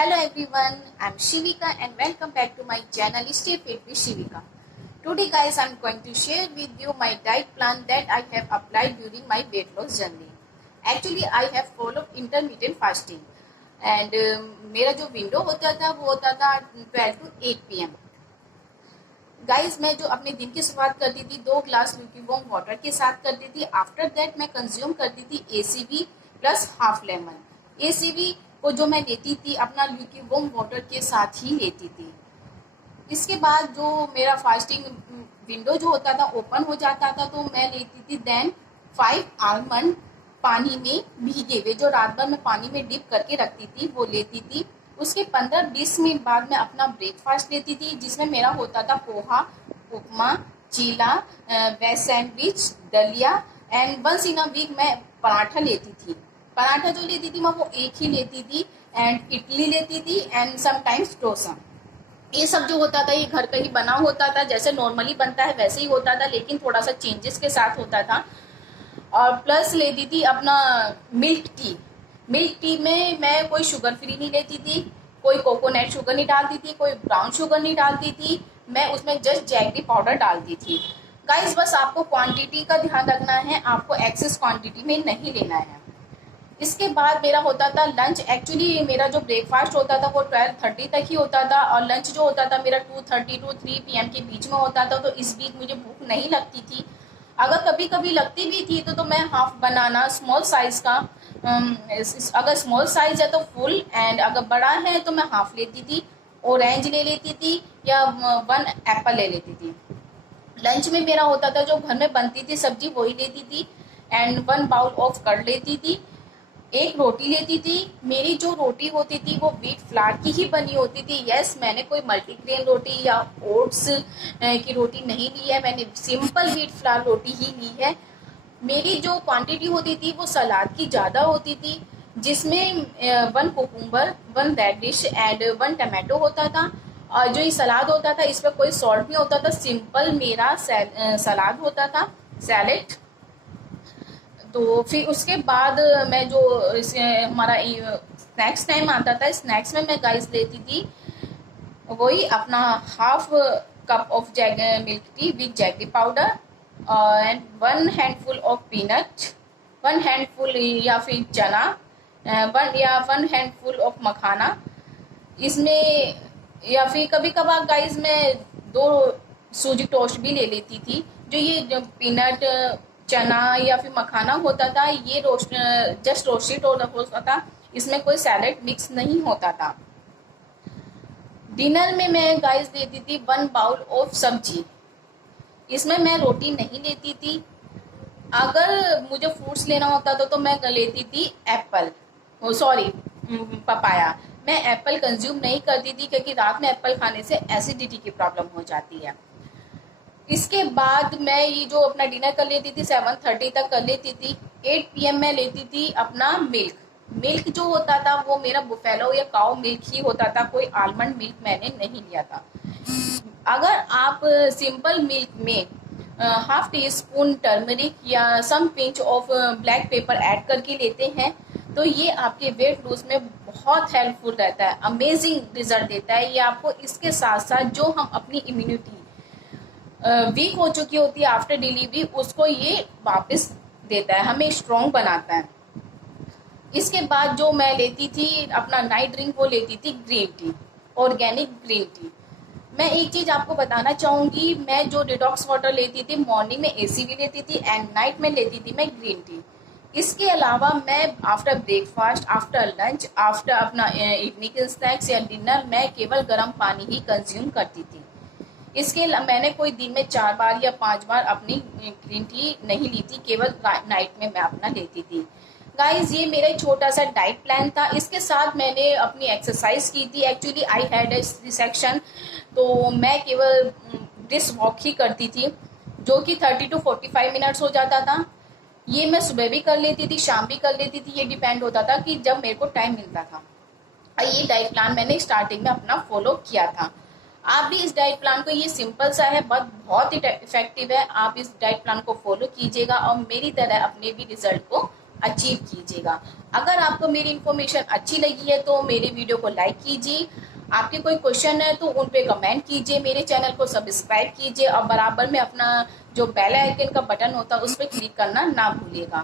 Hello everyone, I'm Shivika and welcome back to my channel Stay Fit with Shivika. Today guys, I'm going to share with you my diet plan that I have applied during my weight loss journey. Actually, I have followed intermittent fasting and मेरा जो window होता था वो होता था 12 to 8 PM. Guys, मैं जो अपने दिन की शुरुआत करती थी 2 ग्लास ल्यूकीवार्म वाटर के साथ करती थी. आफ्टर दैट मैं कंज्यूम करती थी ACV plus half lemon. ACV को जो मैं लेती थी अपना ल्यूकीवार्म वाटर के साथ ही लेती थी. इसके बाद जो मेरा फास्टिंग विंडो जो होता था ओपन हो जाता था तो मैं लेती थी देन 5 आलमंड पानी में भीगे हुए, जो रात भर मैं पानी में डिप करके रखती थी वो लेती थी. उसके 15-20 मिनट बाद मैं अपना ब्रेकफास्ट लेती थी जिसमें मेरा होता था poha, upma, chilla, veg sandwich, dalia and once in a week मैं पराठा लेती थी. पराठा जो लेती थी मैं वो एक ही लेती थी एंड इडली लेती थी एंड समटाइम्स डोसा. ये सब जो होता था ये घर का ही बना होता था, जैसे नॉर्मली बनता है वैसे ही होता था लेकिन थोड़ा सा चेंजेस के साथ होता था. और प्लस लेती थी अपना मिल्क टी. मिल्क टी में मैं कोई शुगर फ्री नहीं लेती थी, कोई कोकोनट शुगर नहीं डालती थी, कोई ब्राउन शुगर नहीं डालती थी. मैं उसमें जस्ट जैगरी पाउडर डालती थी. गाइस, बस आपको क्वांटिटी का ध्यान रखना है, आपको एक्सेस क्वांटिटी में नहीं लेना है. इसके बाद मेरा होता था लंच. एक्चुअली मेरा जो ब्रेकफास्ट होता था वो 12:30 तक ही होता था और लंच जो होता था मेरा 2:30 to 3 PM के बीच में होता था. तो इस बीच मुझे भूख नहीं लगती थी. अगर कभी कभी लगती भी थी तो मैं हाफ बनाना स्मॉल साइज का, अगर स्मॉल साइज है तो फुल एंड अगर बड़ा है तो मैं हाफ लेती थी. ऑरेंज ले लेती थी या 1 एप्पल ले लेती थी. लंच में मेरा होता था जो घर में बनती थी सब्जी वही लेती थी एंड 1 बाउल ऑफ कर्ड लेती थी. एक रोटी लेती थी. मेरी जो रोटी होती थी वो व्हीट फ्लावर की ही बनी होती थी. यस, मैंने कोई मल्टीग्रेन रोटी या ओट्स की रोटी नहीं ली है, मैंने सिंपल व्हीट फ्लावर रोटी ही ली है. मेरी जो क्वांटिटी होती थी वो सलाद की ज़्यादा होती थी जिसमें 1 कुकुम्बर, 1 रेडिश एंड 1 टमाटो होता था. और जो ये सलाद होता था इस पर कोई सॉल्ट नहीं होता था, सिंपल मेरा सलाद होता था, सैलेड. तो फिर उसके बाद मैं जो हमारा स्नैक्स टाइम आता था, स्नैक्स में मैं गाइस लेती थी वही अपना half cup of milk tea with jaggery powder and 1 handful of peanut, 1 handful या फिर चना, 1 हैंडफुल ऑफ मखाना इसमें. या फिर कभी कभार गाइस मैं 2 सूजी टोस्ट भी ले लेती थी. जो ये पीनट, चना या फिर मखाना होता था ये जस्ट रोस्टेड होता था, इसमें कोई सैलेड मिक्स नहीं होता था. डिनर में मैं गाइस लेती थी 1 बाउल ऑफ सब्जी. इसमें मैं रोटी नहीं लेती थी. अगर मुझे फ्रूट्स लेना होता तो मैं लेती थी एप्पल, सॉरी पपाया. मैं एप्पल कंज्यूम नहीं करती थी क्योंकि रात में एप्पल खाने से एसिडिटी की प्रॉब्लम हो जाती है. इसके बाद मैं ये जो अपना डिनर कर लेती थी 7:30 तक कर लेती थी. 8 PM में लेती थी अपना मिल्क. मिल्क जो होता था वो मेरा बुफेलो या काउ मिल्क ही होता था, कोई आलमंड मिल्क मैंने नहीं लिया था. अगर आप सिंपल मिल्क में हाफ टी स्पून टर्मरिक या some pinch of black pepper add करके लेते हैं तो ये आपके वेट लूज में बहुत हेल्पफुल रहता है, अमेजिंग रिजल्ट देता है ये आपको. इसके साथ साथ जो हम अपनी इम्यूनिटी वीक हो चुकी होती है आफ्टर डिलीवरी उसको ये वापस देता है, हमें स्ट्रॉन्ग बनाता है. इसके बाद जो मैं लेती थी अपना नाइट ड्रिंक वो लेती थी green tea, organic green tea. मैं एक चीज़ आपको बताना चाहूँगी, मैं जो डिटॉक्स वाटर लेती थी मॉर्निंग में ACV लेती थी एंड नाइट में लेती थी मैं ग्रीन टी. इसके अलावा मैं after breakfast, after lunch, after अपना इवनिंग स्नैक्स या डिनर मैं केवल गर्म पानी ही कंज्यूम करती थी. इसके मैंने कोई दिन में 4 बार या 5 बार अपनी ग्रीन टी नहीं ली थी, केवल नाइट में मैं अपना लेती थी. गाइज, ये मेरा छोटा सा डाइट प्लान था. इसके साथ मैंने अपनी एक्सरसाइज की थी. Actually I had a resection तो मैं केवल ब्रिस्क वॉक ही करती थी जो कि 30 to 45 मिनट्स हो जाता था. ये मैं सुबह भी कर लेती थी, शाम भी कर लेती थी, ये डिपेंड होता था कि जब मेरे को टाइम मिलता था. ये डाइट प्लान मैंने स्टार्टिंग में अपना फॉलो किया था. आप भी इस डाइट प्लान को, ये सिंपल सा है बट बहुत ही इफेक्टिव है, आप इस डाइट प्लान को फॉलो कीजिएगा और मेरी तरह अपने भी रिजल्ट को अचीव कीजिएगा। अगर आपको मेरी इन्फॉर्मेशन अच्छी लगी है तो मेरे वीडियो को लाइक कीजिए, आपके कोई क्वेश्चन है तो उन पे कमेंट कीजिए, मेरे चैनल को सब्सक्राइब कीजिए और बराबर में अपना जो बेल आइकन का बटन होता है उस पर क्लिक करना ना भूलिएगा।